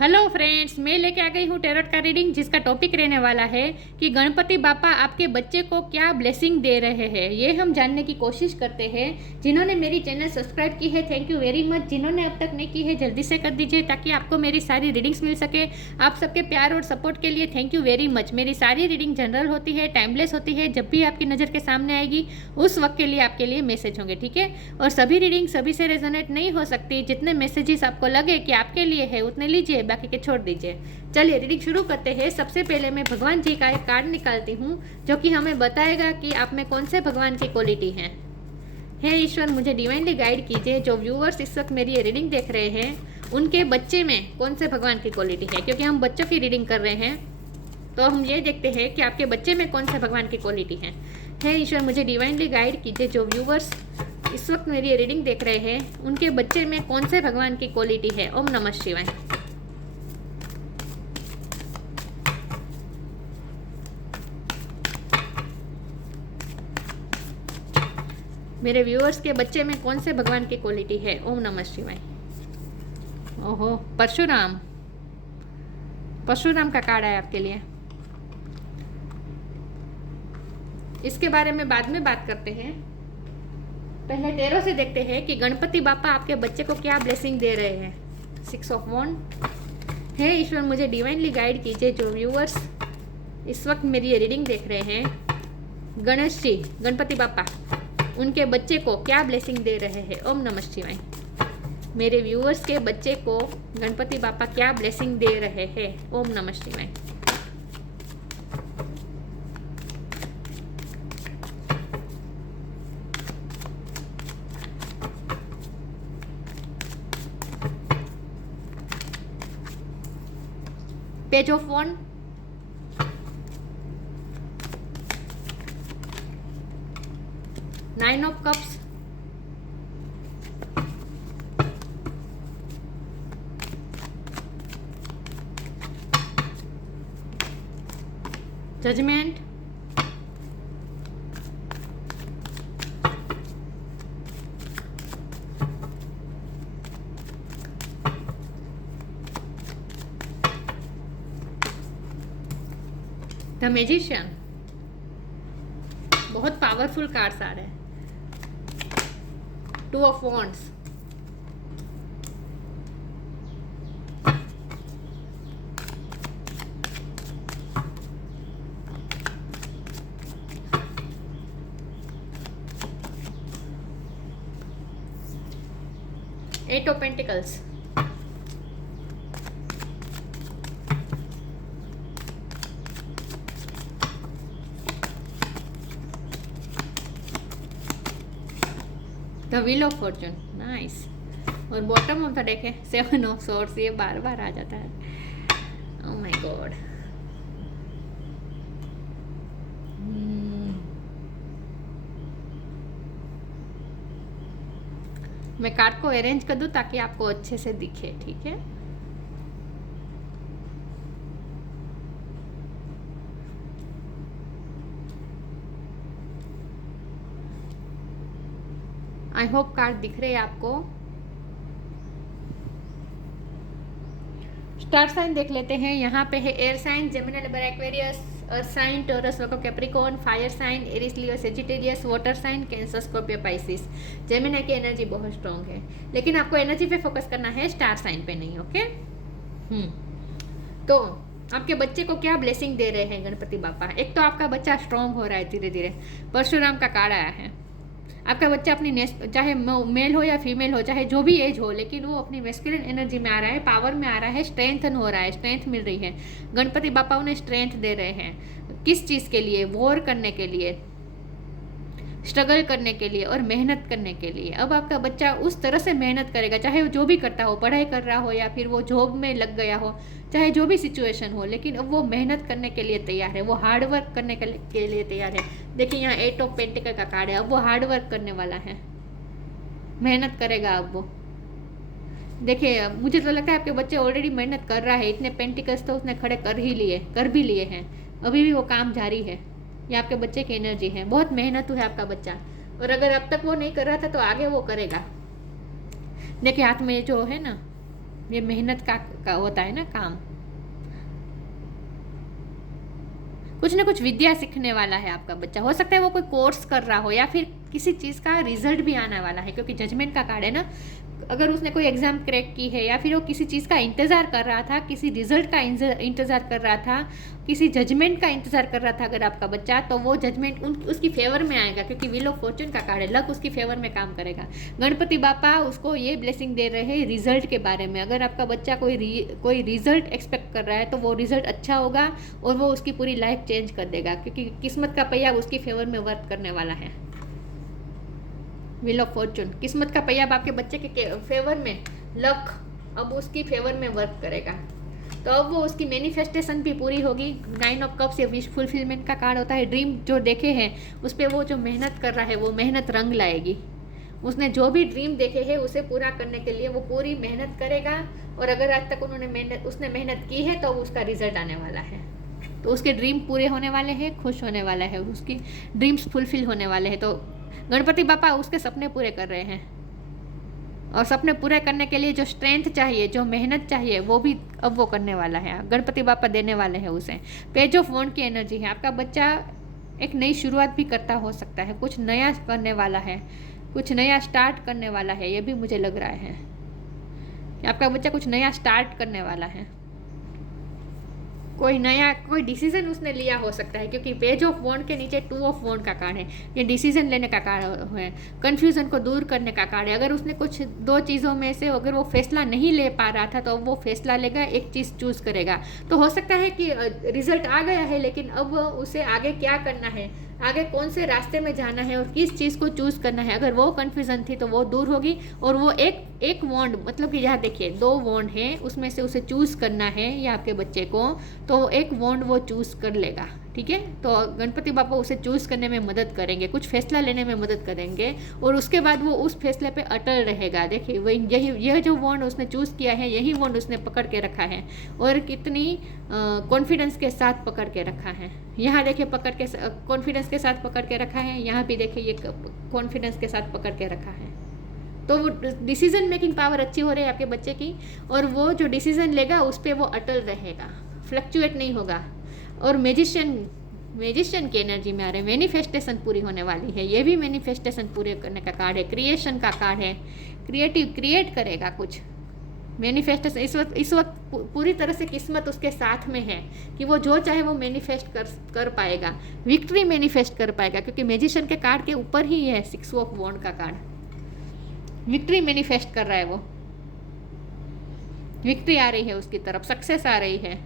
Hello friends, मैं लेके आ गई हूँ टेरोट का रीडिंग, जिसका टॉपिक रहने वाला है कि गणपति बापा आपके बच्चे को क्या ब्लेसिंग दे रहे हैं। ये हम जानने की कोशिश करते हैं। जिन्होंने मेरी चैनल सब्सक्राइब की है, थैंक यू वेरी मच। जिन्होंने अब तक नहीं की है, जल्दी से कर दीजिए ताकि आपको मेरी सारी रीडिंग्स मिल सके। आप सबके प्यार और सपोर्ट के लिए थैंक यू वेरी मच। मेरी सारी रीडिंग जनरल होती है, टाइमलेस होती है। जब भी आपकी नज़र के सामने आएगी उस वक्त के लिए आपके लिए मैसेज होंगे, ठीक है। और सभी रीडिंग सभी से रेजोनेट नहीं हो सकती। जितने मैसेजेस आपको लगे कि आपके लिए है उतने लीजिए, बाकी के छोड़ दीजिए। चलिए रीडिंग शुरू करते हैं। सबसे पहले मैं भगवान जी का एक कार्ड निकालती हूँ जो कि हमें बताएगा कि आप में कौन से भगवान की क्वालिटी है। हे ईश्वर, मुझे डिवाइनली गाइड कीजिए। जो व्यूअर्स इस वक्त मेरी ये रीडिंग देख रहे हैं उनके बच्चे में कौन से भगवान की क्वालिटी है, क्योंकि हम बच्चों की रीडिंग कर रहे हैं तो हम ये देखते हैं कि आपके बच्चे में कौन से भगवान की क्वालिटी है। हे ईश्वर, मुझे डिवाइनली गाइड कीजिए। जो व्यूअर्स इस वक्त मेरी ये रीडिंग देख रहे हैं उनके बच्चे में कौन से भगवान की क्वालिटी है। ओम नमः शिवाय। मेरे व्यूअर्स के बच्चे में कौन से भगवान की क्वालिटी है। ओम नमः शिवाय। ओहो, परशुराम। परशुराम का कार्ड है आपके लिए। इसके बारे में बाद में बात करते हैं। पहले टेरो से देखते हैं कि गणपति बापा आपके बच्चे को क्या ब्लेसिंग दे रहे हैं। 6 ऑफ वॉन्ड। हे ईश्वर, मुझे डिवाइनली गाइड कीजिए। जो व्यूअर्स इस वक्त मेरी ये रीडिंग देख रहे हैं, गणेश जी, गणपति बापा उनके बच्चे को क्या ब्लेसिंग दे रहे हैं। ओम नमः शिवाय। मेरे व्यूअर्स के बच्चे को गणपति बापा क्या ब्लेसिंग दे रहे हैं। ओम नमः शिवाय। Page of wand, nine of cups, judgement, the magician. बहुत पावरफुल कार्ड्स आ रहे हैं। 2 of wands, eight of pentacles, the wheel of fortune. Nice. और बॉटम ऑफ द डेक है 7 ऑफ सॉर्ड्स। ये बार बार आ जाता है। Oh my God. मैं कार्ड को अरेंज कर दूं ताकि आपको अच्छे से दिखे, ठीक है। आई होप कार्ड दिख रहे हैं आपको। स्टार साइन देख लेते हैं। यहाँ पे है air sign, Gemini, Libra, Aquarius, earth sign, Taurus, Virgo, Capricorn, fire sign, Aries, Leo, Sagittarius, water sign, Cancer, Scorpio, Pisces. Gemini की एनर्जी बहुत स्ट्रॉन्ग है, लेकिन आपको एनर्जी पे फोकस करना है, स्टार साइन पे नहीं, ओके। तो आपके बच्चे को क्या ब्लेसिंग दे रहे हैं गणपति बापा। एक तो आपका बच्चा स्ट्रॉन्ग हो रहा है धीरे धीरे। परशुराम का कार्ड आया है। आपका बच्चा अपनी चाहे मेल हो या फीमेल हो, चाहे जो भी एज हो, लेकिन वो अपनी मैस्कुलिन एनर्जी में आ रहा है, पावर में आ रहा है, स्ट्रेंथन हो रहा है, स्ट्रेंथ मिल रही है। गणपति बापा उन्हें स्ट्रेंथ दे रहे हैं। किस चीज़ के लिए? वॉर करने के लिए, स्ट्रगल करने के लिए और मेहनत करने के लिए। अब आपका बच्चा उस तरह से मेहनत करेगा, चाहे वो जो भी करता हो, पढ़ाई कर रहा हो या फिर वो जॉब में लग गया हो, चाहे जो भी सिचुएशन हो, लेकिन अब वो मेहनत करने के लिए तैयार है, वो हार्ड वर्क करने के लिए तैयार है। देखिए यहाँ 8 ऑफ पेंटिकल का कार्ड है। अब वो हार्ड वर्क करने वाला है, मेहनत करेगा अब वो। देखिए मुझे तो लगता है आपके बच्चे ऑलरेडी मेहनत कर रहा है। इतने पेंटिकल्स तो उसने खड़े कर भी लिए हैं, अभी भी वो काम जारी है। ये आपके बच्चे की एनर्जी है। बहुत मेहनतू है आपका बच्चा, और अगर अब तक वो नहीं कर रहा था तो आगे वो करेगा। देखिए हाथ में जो है ना ये मेहनत का होता है ना काम। कुछ ना कुछ विद्या सीखने वाला है आपका बच्चा। हो सकता है वो कोई कोर्स कर रहा हो या फिर किसी चीज़ का रिजल्ट भी आने वाला है, क्योंकि जजमेंट का कार्ड है ना। अगर उसने कोई एग्ज़ाम क्रैक की है या फिर वो किसी चीज़ का इंतज़ार कर रहा था, किसी रिजल्ट का इंतज़ार कर रहा था, किसी जजमेंट का इंतज़ार कर रहा था अगर आपका बच्चा, तो वो जजमेंट उसकी फेवर में आएगा, क्योंकि व्हील ऑफ फॉर्चून का कार्ड है। लक उसकी फेवर में काम करेगा। गणपति बापा उसको ये ब्लेसिंग दे रहे हैं रिजल्ट के बारे में। अगर आपका बच्चा कोई रिजल्ट एक्सपेक्ट कर रहा है तो वो रिजल्ट अच्छा होगा और वो उसकी पूरी लाइफ चेंज कर देगा, क्योंकि किस्मत का पहिया उसकी फेवर में वर्क करने वाला है। व्हील ऑफ फॉर्चून, किस्मत का पहिया आपके बच्चे के फेवर में, लक अब उसकी फेवर में वर्क करेगा। तो अब वो उसकी मैनिफेस्टेशन भी पूरी होगी। 9 ऑफ कप्स ये विश फुलफिलमेंट का कार्ड होता है। ड्रीम जो देखे हैं उस पर वो जो मेहनत कर रहा है वो मेहनत रंग लाएगी। उसने जो भी ड्रीम देखे हैं उसे पूरा करने के लिए वो पूरी मेहनत करेगा, और अगर आज तक उसने मेहनत की है तो उसका रिजल्ट आने वाला है। तो उसके ड्रीम पूरे होने वाले हैं, खुश होने वाला है, उसकी ड्रीम्स फुलफिल होने वाले हैं। तो गणपति बापा उसके सपने पूरे कर रहे हैं, और सपने पूरे करने के लिए जो स्ट्रेंथ चाहिए, जो मेहनत चाहिए, वो भी अब वो करने वाला है। गणपति बापा देने वाले हैं उसे। पेज ऑफ वॉन्ड की एनर्जी है। आपका बच्चा एक नई शुरुआत भी करता हो सकता है, कुछ नया करने वाला है, कुछ नया स्टार्ट करने वाला है। ये भी मुझे लग रहा है कि आपका बच्चा कुछ नया स्टार्ट करने वाला है। कोई डिसीजन उसने लिया हो सकता है, क्योंकि पेज ऑफ वॉन्ड के नीचे 2 ऑफ वॉन्ड का कार्ड है। ये डिसीजन लेने का कार्ड है, कन्फ्यूजन को दूर करने का कार्ड है। अगर उसने कुछ 2 चीज़ों में से अगर वो फैसला नहीं ले पा रहा था तो वो फैसला लेगा, एक चीज़ चूज़ करेगा। तो हो सकता है कि रिजल्ट आ गया है, लेकिन अब उसे आगे क्या करना है, आगे कौन से रास्ते में जाना है और किस चीज़ को चूज़ करना है, अगर वो कन्फ्यूज़न थी तो वो दूर होगी। और वो एक वॉन्ड, मतलब कि यहाँ देखिए 2 वॉन्ड हैं, उसमें से उसे चूज़ करना है या आपके बच्चे को, तो एक वॉन्ड वो चूज़ कर लेगा। ठीक है, तो गणपति बापा उसे चूज़ करने में मदद करेंगे, कुछ फैसला लेने में मदद करेंगे, और उसके बाद वो उस फैसले पे अटल रहेगा। देखिए वही यह जो वॉन्ड उसने चूज़ किया है, यही वॉन्ड उसने पकड़ के रखा है, और कितनी कॉन्फिडेंस के साथ पकड़ के रखा है। यहाँ देखिए कॉन्फिडेंस के साथ पकड़ के रखा है, यहाँ भी देखिए ये कॉन्फिडेंस के साथ पकड़ के रखा है। तो वो डिसीजन मेकिंग पावर अच्छी हो रही है आपके बच्चे की, और वो जो डिसीजन लेगा उस पर वो अटल रहेगा, फ्लक्चुएट नहीं होगा। और मैजिशियन की एनर्जी में आ रहे हैं, मैनिफेस्टेशन पूरी होने वाली है। ये भी मैनिफेस्टेशन पूरे करने का कार्ड है, क्रिएशन का कार्ड है। क्रिएट करेगा कुछ मैनिफेस्टेशन। इस वक्त पूरी तरह से किस्मत उसके साथ में है कि वो जो चाहे वो मैनिफेस्ट कर पाएगा, विक्ट्री मैनिफेस्ट कर पाएगा, क्योंकि मैजिशियन के कार्ड के ऊपर ही है 6 ऑफ वॉन्ड का कार्ड। विक्ट्री मैनिफेस्ट कर रहा है वो, विक्ट्री आ रही है उसकी तरफ, सक्सेस आ रही है,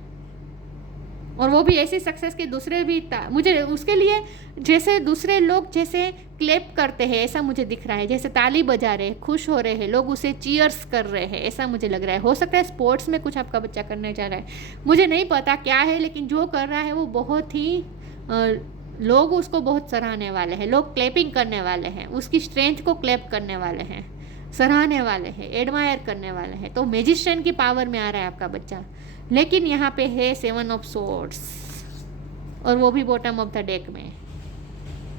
और वो भी ऐसी सक्सेस के दूसरे भी मुझे उसके लिए जैसे दूसरे लोग जैसे क्लैप करते हैं ऐसा मुझे दिख रहा है, जैसे ताली बजा रहे हैं, खुश हो रहे हैं लोग, उसे चीयर्स कर रहे हैं, ऐसा मुझे लग रहा है। हो सकता है स्पोर्ट्स में कुछ आपका बच्चा करने जा रहा है, मुझे नहीं पता क्या है, लेकिन जो कर रहा है वो बहुत ही लोग उसको बहुत सराहने वाले हैं, लोग क्लैपिंग करने वाले हैं, उसकी स्ट्रेंथ को क्लैप करने वाले हैं, सराहने वाले हैं, एडमायर करने वाले हैं। तो मैजिशियन की पावर में आ रहा है आपका बच्चा, लेकिन यहाँ पे है 7 ऑफ सोर्ड्स, और वो भी बॉटम ऑफ द डेक में।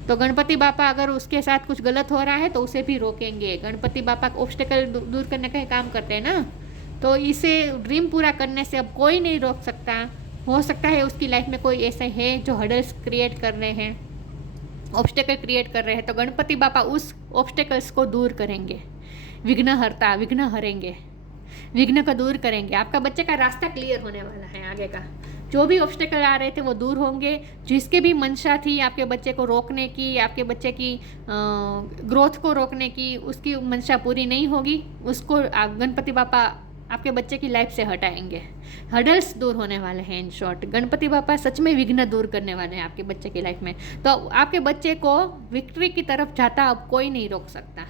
तो गणपति बापा अगर उसके साथ कुछ गलत हो रहा है तो उसे भी रोकेंगे। गणपति बापा ऑब्स्टेकल दूर करने का काम करते हैं ना, तो इसे ड्रीम पूरा करने से अब कोई नहीं रोक सकता। हो सकता है उसकी लाइफ में कोई ऐसे है जो हर्डल्स क्रिएट कर रहे हैं, ऑब्स्टेकल क्रिएट कर रहे हैं, तो गणपति बापा उस ऑब्स्टेकल्स को दूर करेंगे। विघ्नहर्ता, विघ्न हरेंगे, विघ्न को दूर करेंगे। आपका बच्चे का रास्ता क्लियर होने वाला है आगे का। जो भी ऑब्स्टेकल आ रहे थे वो दूर होंगे। जिसके भी मंशा थी आपके बच्चे को रोकने की, आपके बच्चे की ग्रोथ को रोकने की, उसकी मंशा पूरी नहीं होगी। उसको गणपति बापा आपके बच्चे की लाइफ से हटाएंगे। हर्डल्स दूर होने वाले हैं। इन शॉर्ट गणपति बापा सच में विघ्न दूर करने वाले हैं आपके बच्चे की लाइफ में। तो आपके बच्चे को विक्ट्री की तरफ जाता अब कोई नहीं रोक सकता,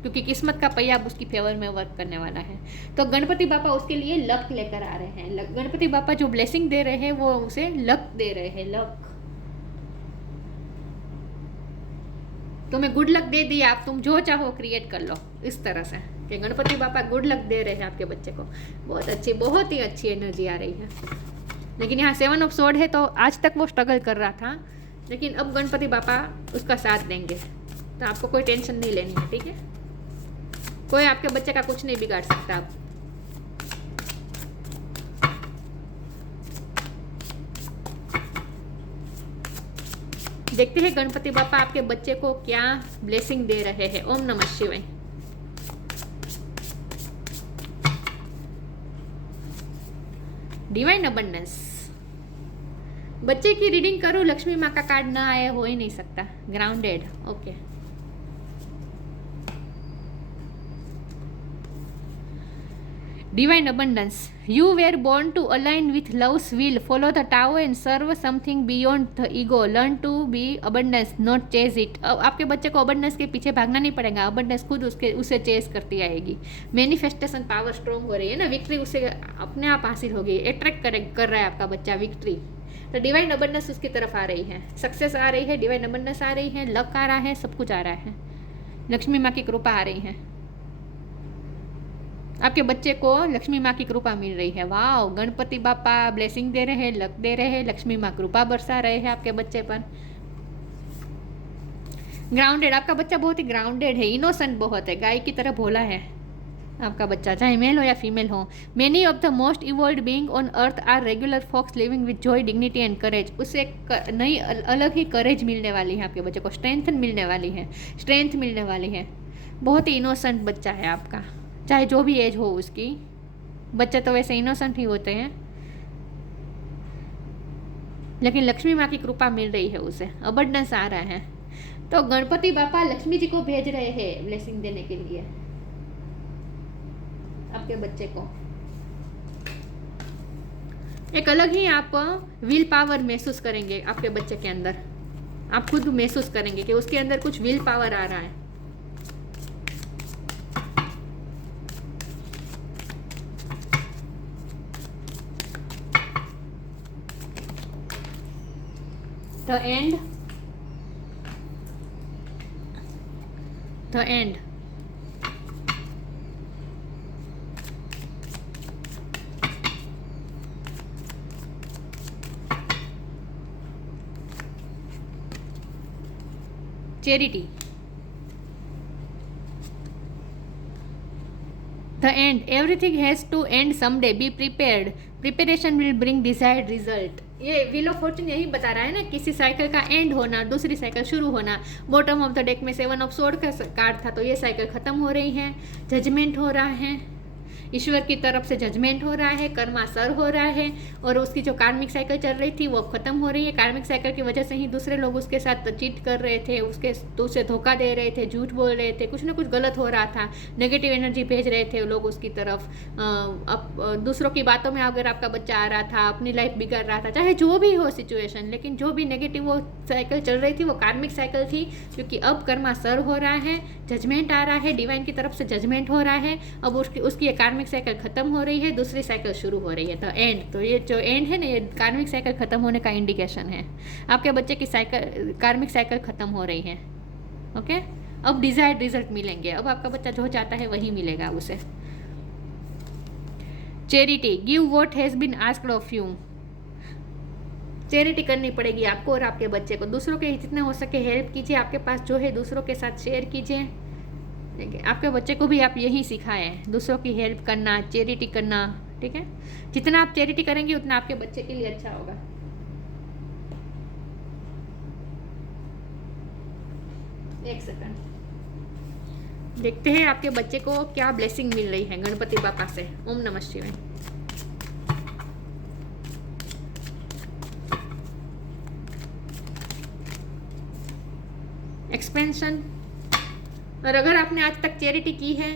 क्योंकि किस्मत का पहिया अब उसकी फेवर में वर्क करने वाला है। तो गणपति बापा उसके लिए लक लेकर आ रहे हैं। गणपति बापा जो ब्लेसिंग दे रहे हैं वो उसे लक दे रहे हैं, लक। तो मैं गुड लक दे दिया, आप तुम जो चाहो क्रिएट कर लो, इस तरह से कि गणपति बापा गुड लक दे रहे हैं आपके बच्चे को। बहुत ही अच्छी एनर्जी आ रही है। लेकिन यहाँ 7 ऑफ सोर्ड है, तो आज तक वो स्ट्रगल कर रहा था, लेकिन अब गणपति बापा उसका साथ देंगे। तो आपको कोई टेंशन नहीं लेनी है, ठीक है। कोई आपके बच्चे का कुछ नहीं बिगाड़ सकता। आप देखते हैं गणपति बापा आपके बच्चे को क्या ब्लेसिंग दे रहे हैं। ओम नमः शिवाय। Divine abundance. बच्चे की रीडिंग करूं, लक्ष्मी माँ का कार्ड ना आए, हो ही नहीं सकता। Grounded. Okay. Divine abundance. You were born to align with love's will. Follow the Tao and serve something beyond the ego. Learn to be abundance, not chase it. अब आपके बच्चे को abundance के पीछे भागना नहीं पड़ेगा, abundance खुद उसे चेस करती आएगी। मैनिफेस्टेशन पावर स्ट्रॉन्ग हो रही है ना, विक्ट्री उसे अपने आप हासिल होगी। अट्रैक्ट कर रहा है आपका बच्चा विक्ट्री। तो डिवाइन अबंडेंस उसकी तरफ आ रही है, सक्सेस आ रही है, डिवाइन अबंडेंस आ रही है, लक आ रहा है, सब कुछ आ रहा है। लक्ष्मी माँ की कृपा आ रही है। आपके बच्चे को लक्ष्मी माँ की कृपा मिल रही है। वाह, गणपति बापा ब्लेसिंग दे रहे हैं, लक दे रहे हैं, लक्ष्मी माँ कृपा बरसा रहे हैं आपके बच्चे पर। ग्राउंडेड। आपका बच्चा बहुत ही ग्राउंडेड है, इनोसेंट बहुत है, गाय की तरह भोला है आपका बच्चा, चाहे मेल हो या फीमेल हो। Many of the most evolved being on earth are regular folks living with joy, dignity and courage. उससे नई अलग ही करेज मिलने वाली है आपके बच्चे को, स्ट्रेंथ मिलने वाली है, स्ट्रेंथ मिलने वाली है। बहुत ही इनोसेंट बच्चा है आपका, चाहे जो भी एज हो उसकी। बच्चे तो वैसे इनोसेंट ही होते हैं, लेकिन लक्ष्मी माँ की कृपा मिल रही है उसे, अबंडेंस आ रहा है। तो गणपति बापा लक्ष्मी जी को भेज रहे हैं ब्लेसिंग देने के लिए आपके बच्चे को। एक अलग ही आप विल पावर महसूस करेंगे आपके बच्चे के अंदर। आप खुद महसूस करेंगे कि उसके अंदर कुछ विल पावर आ रहा है। The end. The end. Charity. The end. Everything has to end someday. Be prepared. Preparation will bring desired result. ये व्हील ऑफ फॉर्चून यही बता रहा है ना, किसी साइकिल का एंड होना, दूसरी साइकिल शुरू होना। बॉटम ऑफ द डेक में 7 ऑफ सोर्ड का कार्ड था, तो ये साइकिल खत्म हो रही है, जजमेंट हो रहा है, ईश्वर की तरफ से जजमेंट हो रहा है, कर्मासर हो रहा है, और उसकी जो कार्मिक साइकिल चल रही थी वो खत्म हो रही है। कार्मिक साइकिल की वजह से ही दूसरे लोग उसके साथ चीट कर रहे थे, उसे धोखा दे रहे थे, झूठ बोल रहे थे, कुछ ना कुछ गलत हो रहा था, नेगेटिव एनर्जी भेज रहे थे लोग उसकी तरफ। दूसरों की बातों में अगर आपका बच्चा आ रहा था, अपनी लाइफ बिगाड़ रहा था, चाहे जो भी हो सिचुएशन, लेकिन जो भी नेगेटिव वो साइकिल चल रही थी वो कार्मिक साइकिल थी, क्योंकि अब कर्मासर हो रहा है, जजमेंट आ रहा है, डिवाइन की तरफ से जजमेंट हो रहा है। अब उसकी कार्मिक साइकिल खत्म हो रही है, दूसरी साइकिल शुरू हो रही है। तो एंड, तो ये जो एंड है ना, ये कार्मिक साइकिल खत्म होने का इंडिकेशन है। आपके बच्चे की साइकिल, कार्मिक साइकिल खत्म हो रही है। ओके, अब डिजायर्ड रिजल्ट मिलेंगे। अब आपका बच्चा जो चाहता है वही मिलेगा उसे। Charity. Give what has been asked of you. Charity करनी पड़ेगी आपको और आपके बच्चे को। दूसरों के जितना हो सके हेल्प कीजिए, आपके पास जो है दूसरों के साथ शेयर कीजिए। आपके बच्चे को भी आप यही सिखाएं, दूसरों की हेल्प करना, चैरिटी करना। ठीक है, जितना आप चैरिटी करेंगे उतना आपके बच्चे के लिए अच्छा होगा। एक सेकंड, देखते हैं आपके बच्चे को क्या ब्लेसिंग मिल रही है गणपति बापा से। ओम नमः शिवाय। एक्सपेंशन। और अगर आपने आज तक चैरिटी की है,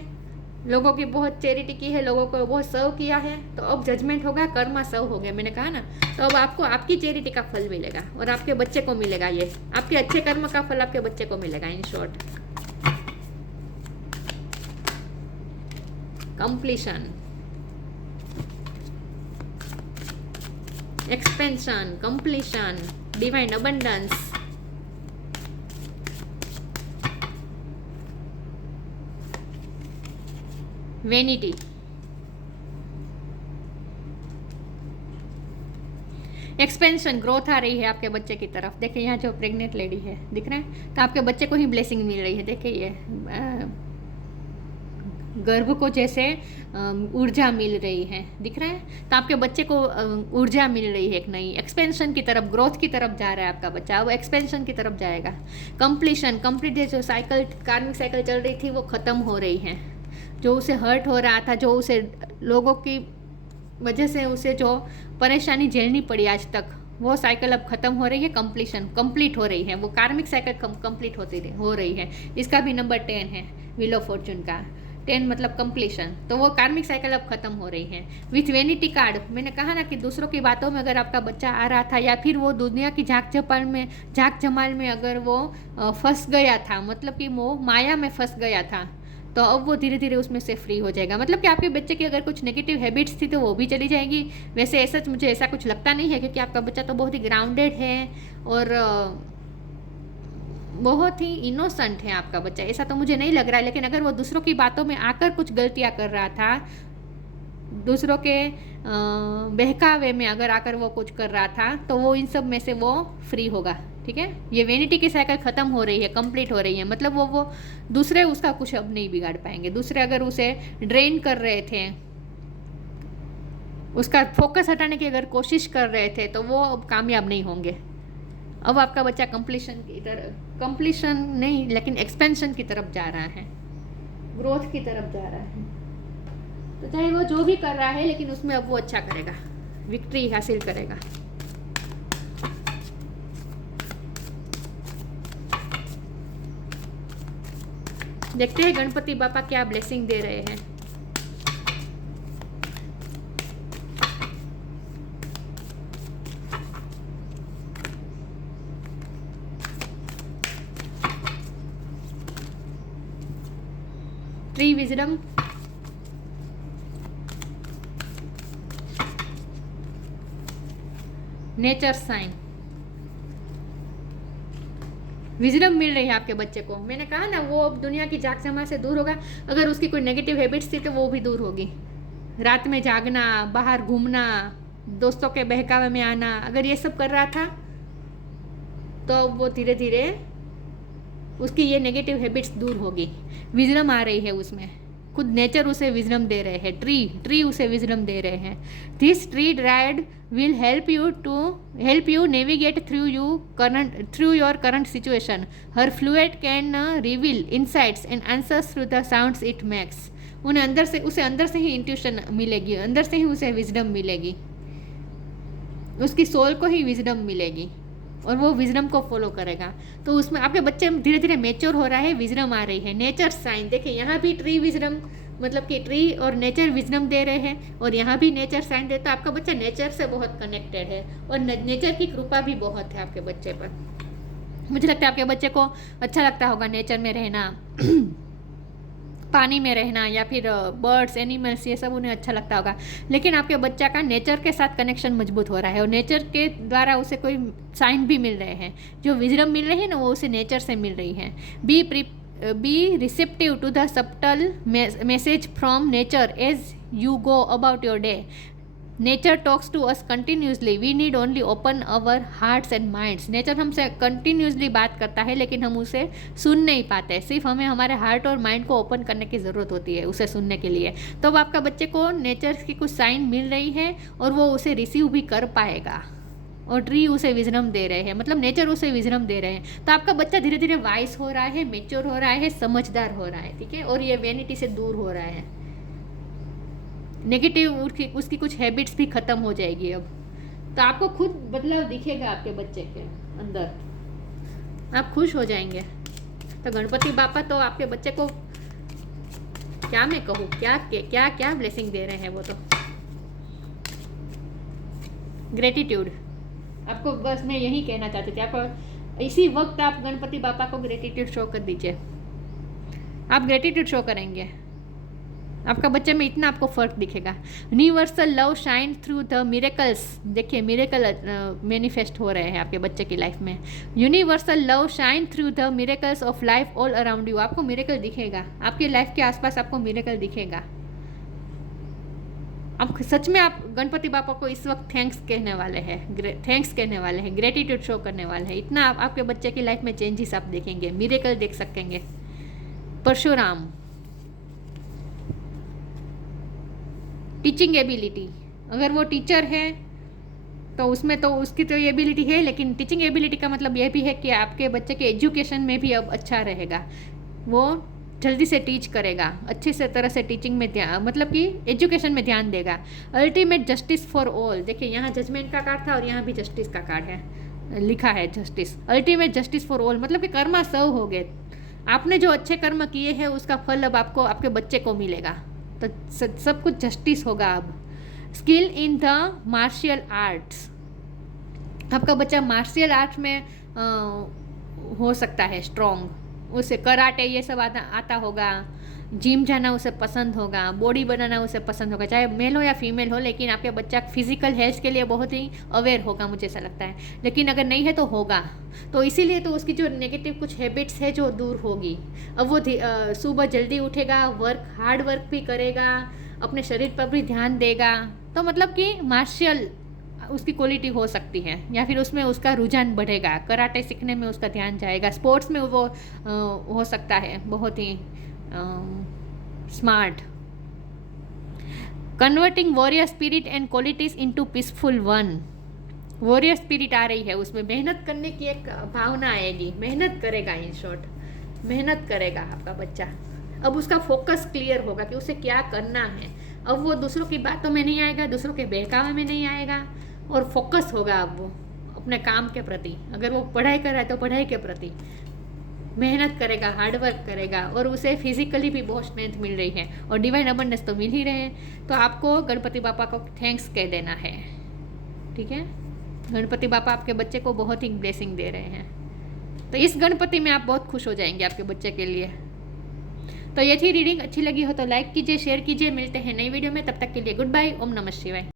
लोगों की बहुत चैरिटी की है, लोगों को बहुत सर्व किया है, तो अब जजमेंट होगा, कर्मा सर्व हो गया, मैंने कहा ना। तो अब आपको आपकी चैरिटी का फल मिलेगा और आपके बच्चे को मिलेगा। ये आपके अच्छे कर्म का फल आपके बच्चे को मिलेगा। In short, completion, expansion, completion, divine abundance, vanity. Expansion, growth आ रही है आपके बच्चे की तरफ। देखिए यहाँ जो प्रेग्नेंट लेडी है, दिख रहा है, तो आपके बच्चे को ही ब्लेसिंग मिल रही है। देखिए ये गर्भ को जैसे ऊर्जा मिल रही है, दिख रहा है? तो आपके बच्चे को ऊर्जा मिल रही है, एक नई एक्सपेंशन की तरफ, ग्रोथ की तरफ जा रहा है आपका बच्चा, वो एक्सपेंशन की तरफ जाएगा। कंप्लीशन, कंप्लीट जो साइकिल, कार्मिक साइकिल चल रही थी वो ख़त्म हो रही है। जो उसे हर्ट हो रहा था, जो उसे लोगों की वजह से उसे जो परेशानी झेलनी पड़ी आज तक, वो साइकिल अब ख़त्म हो रही है। कंप्लीशन, कंप्लीट हो रही है, वो कार्मिक साइकिल कंप्लीट हो रही है। इसका भी नंबर 10 है, व्हील ऑफ फॉर्चून का 10 मतलब कंप्लीशन। तो वो कार्मिक साइकिल अब खत्म हो रही है। विथ वेनिटी कार्ड, मैंने कहा ना कि दूसरों की बातों में अगर आपका बच्चा आ रहा था, या फिर वो दुनिया की झाक जमाल में अगर वो फंस गया था, मतलब कि वो माया में फंस गया था, तो अब वो धीरे धीरे उसमें से फ्री हो जाएगा। मतलब कि आपके बच्चे की अगर कुछ नेगेटिव हैबिट्स थी तो वो भी चली जाएगी। वैसे ऐसा मुझे ऐसा कुछ लगता नहीं है, क्योंकि आपका बच्चा तो बहुत ही ग्राउंडेड है और बहुत ही इनोसेंट है आपका बच्चा, ऐसा तो मुझे नहीं लग रहा है। लेकिन अगर वो दूसरों की बातों में आकर कुछ गलतियां कर रहा था, दूसरों के बहकावे में अगर आकर वो कुछ कर रहा था, तो वो इन सब में से वो फ्री होगा। ठीक है, ये वेनिटी की साइकिल ख़त्म हो रही है, कंप्लीट हो रही है। मतलब वो दूसरे उसका कुछ अब नहीं बिगाड़ पाएंगे। दूसरे अगर उसे ड्रेन कर रहे थे, उसका फोकस हटाने की अगर कोशिश कर रहे थे, तो वो अब कामयाब नहीं होंगे। अब आपका बच्चा कंप्लीशन की तरफ, कंप्लीशन नहीं लेकिन एक्सपेंशन की तरफ जा रहा है, ग्रोथ की तरफ जा रहा है। तो चाहे वो जो भी कर रहा है, लेकिन उसमें अब वो अच्छा करेगा, विक्ट्री हासिल करेगा। देखते हैं गणपति बापा क्या ब्लेसिंग दे रहे हैं। Tree wisdom, nature sign, wisdom मिल रही है आपके बच्चे को। मैंने कहा ना, वो अब दुनिया की जाग जमा से दूर होगा। अगर उसकी कोई नेगेटिव हैबिट्स थी तो वो भी दूर होगी। रात में जागना, बाहर घूमना, दोस्तों के बहकावे में आना, अगर ये सब कर रहा था, तो वो धीरे धीरे उसकी ये नेगेटिव हैबिट्स दूर होगी। विजडम आ रही है उसमें, खुद नेचर उसे विजडम दे रहे हैं, ट्री उसे विजडम दे रहे हैं। This tree dried will help you navigate through your current situation. Her fluid can reveal insights and answers through the sounds it makes. उसे अंदर से ही इंट्यूशन मिलेगी, अंदर से ही उसे विजडम मिलेगी, उसकी सोल को ही विजडम मिलेगी और वो विजडम को फॉलो करेगा। तो उसमें आपके बच्चे धीरे धीरे मेच्योर हो रहा है, विजडम आ रही है। नेचर साइन देखिए, यहाँ भी ट्री विजडम, मतलब कि ट्री और नेचर विजडम दे रहे हैं, और यहाँ भी नेचर साइन देता है। आपका बच्चा नेचर से बहुत कनेक्टेड है और नेचर की कृपा भी बहुत है आपके बच्चे पर। मुझे लगता है आपके बच्चे को अच्छा लगता होगा नेचर में रहना, पानी में रहना, या फिर बर्ड्स, एनिमल्स, ये सब उन्हें अच्छा लगता होगा। लेकिन आपके बच्चा का नेचर के साथ कनेक्शन मजबूत हो रहा है, और नेचर के द्वारा उसे कोई साइन भी मिल रहे हैं। जो विजडम मिल रही है ना, वो उसे नेचर से मिल रही है। Be receptive to the subtle message from nature as you go about your day. Nature talks to us continuously. We need only open our hearts and minds. Nature हमसे continuously बात करता है, लेकिन हम उसे सुन नहीं पाते। सिर्फ हमें हमारे हार्ट और माइंड को ओपन करने की ज़रूरत होती है उसे सुनने के लिए। तो अब आपका बच्चे को नेचर की कुछ साइन मिल रही है और वो उसे रिसीव भी कर पाएगा, और ट्री उसे विजडम दे रहे हैं, मतलब नेचर उसे विजडम दे रहे हैं। तो आपका बच्चा धीरे धीरे वाइस हो रहा है, मेच्योर हो रहा है, समझदार हो रहा है। ठीक है, और ये वेनिटी से दूर हो रहा है। नेगेटिव उसकी कुछ हैबिट्स भी खत्म हो जाएगी अब। तो आपको खुद बदलाव दिखेगा आपके बच्चे के अंदर, आप खुश हो जाएंगे। तो गणपति बापा तो आपके बच्चे को क्या मैं कहूँ, क्या क्या क्या ब्लेसिंग दे रहे हैं वो तो। ग्रेटिट्यूड, आपको बस मैं यही कहना चाहती थी। आप इसी वक्त आप गणपति बापा को ग्रेटिट्यूड शो कर दीजिए। आप ग्रेटिट्यूड शो करेंगे, आपका बच्चे में इतना आपको फ़र्क दिखेगा। Universal love shine through the miracles, देखिए मिरेकल मैनिफेस्ट हो रहे हैं आपके बच्चे की लाइफ में। Universal love shine through the miracles of life all around you. आपको मिरेकल दिखेगा, आपकी लाइफ के आसपास आपको मिरेकल दिखेगा। अब सच में आप गणपति बापा को इस वक्त थैंक्स कहने वाले हैं, ग्रेटिट्यूड शो करने वाले हैं। इतना आपके बच्चे की लाइफ में चेंजेस आप देखेंगे, मिरेकल देख सकेंगे। परशुराम, टीचिंग एबिलिटी, अगर वो टीचर है तो उसमें तो उसकी तो एबिलिटी है, लेकिन टीचिंग एबिलिटी का मतलब ये भी है कि आपके बच्चे के एजुकेशन में भी अब अच्छा रहेगा, वो जल्दी से टीच करेगा, अच्छी से तरह से टीचिंग में ध्यान, मतलब कि एजुकेशन में ध्यान देगा। अल्टीमेट जस्टिस फॉर ऑल, देखिए यहाँ जजमेंट का कार्ड था और यहाँ भी जस्टिस का कार्ड है, लिखा है justice. Ultimate justice for all मतलब कि कर्मा सब हो गए, आपने जो अच्छे कर्म किए हैं उसका फल अब आपको आपके बच्चे को मिलेगा, तो सब कुछ जस्टिस होगा अब। Skill in the martial arts, आपका बच्चा मार्शियल आर्ट्स में हो सकता है स्ट्रॉन्ग, उसे कराटे ये सब आता होगा, जिम जाना उसे पसंद होगा, बॉडी बनाना उसे पसंद होगा, चाहे मेल हो या फीमेल हो, लेकिन आपके बच्चा फिजिकल हेल्थ के लिए बहुत ही अवेयर होगा, मुझे ऐसा लगता है। लेकिन अगर नहीं है तो होगा, तो इसीलिए तो उसकी जो नेगेटिव कुछ हैबिट्स है जो दूर होगी। अब वो सुबह जल्दी उठेगा, हार्ड वर्क भी करेगा, अपने शरीर पर भी ध्यान देगा, तो मतलब कि मार्शियल उसकी क्वालिटी हो सकती है, या फिर उसमें उसका रुझान बढ़ेगा, कराटे सीखने में उसका ध्यान जाएगा, स्पोर्ट्स में वो हो सकता है बहुत ही smart. Converting warrior spirit and qualities into peaceful one, warrior spirit आ रही है, उसमें मेहनत करने की एक भावना आएगी, मेहनत करेगा, इन शॉर्ट मेहनत करेगा आपका बच्चा। अब उसका फोकस क्लियर होगा कि उसे क्या करना है, अब वो दूसरों की बातों में नहीं आएगा, दूसरों के बहकावे में नहीं आएगा, और फोकस होगा अब वो अपने काम के प्रति। अगर वो पढ़ाई कर रहा है तो पढ़ाई के प्रति मेहनत करेगा, हार्डवर्क करेगा, और उसे फिजिकली भी बहुत स्ट्रेंथ मिल रही है, और डिवाइन अबंडेंस तो मिल ही रहे हैं। तो आपको गणपति बापा को थैंक्स कह देना है, ठीक है। गणपति बापा आपके बच्चे को बहुत ही ब्लेसिंग दे रहे हैं, तो इस गणपति में आप बहुत खुश हो जाएंगे आपके बच्चे के लिए। तो ये थी रीडिंग, अच्छी लगी हो तो लाइक कीजिए, शेयर कीजिए, मिलते हैं नई वीडियो में, तब तक के लिए गुड बाय, ओम नमः शिवाय।